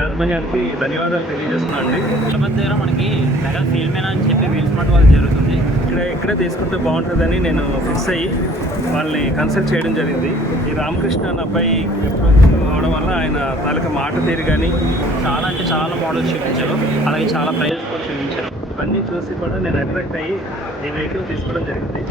యాజమాన్యానికి ధన్యవాదాలు తెలియజేస్తున్నాను అండి. హైదరాబాద్ దగ్గర మనకి మెగా సేల్ మేళా అని చెప్పి వీల్స్మార్ట్ వాళ్ళు జరుగుతుంది. ఇక్కడే తీసుకుంటే బాగుంటుందని నేను ఫిక్స్ అయ్యి వాళ్ళని కన్సల్ట్ చేయడం జరిగింది. ఈ రామకృష్ణ అన్న అబ్బాయి అప్రోచ్ అవడం వల్ల ఆయన తాలూకా మాట తీరు కానీ చాలా అంటే చాలా మోడల్స్ చూపించారు, అలాగే చాలా ప్రైజెస్ కూడా చూపించారు. ఇవన్నీ చూసి కూడా నేను అట్రాక్ట్ అయ్యి ఈ వెహికల్ తీసుకోవడం జరిగింది.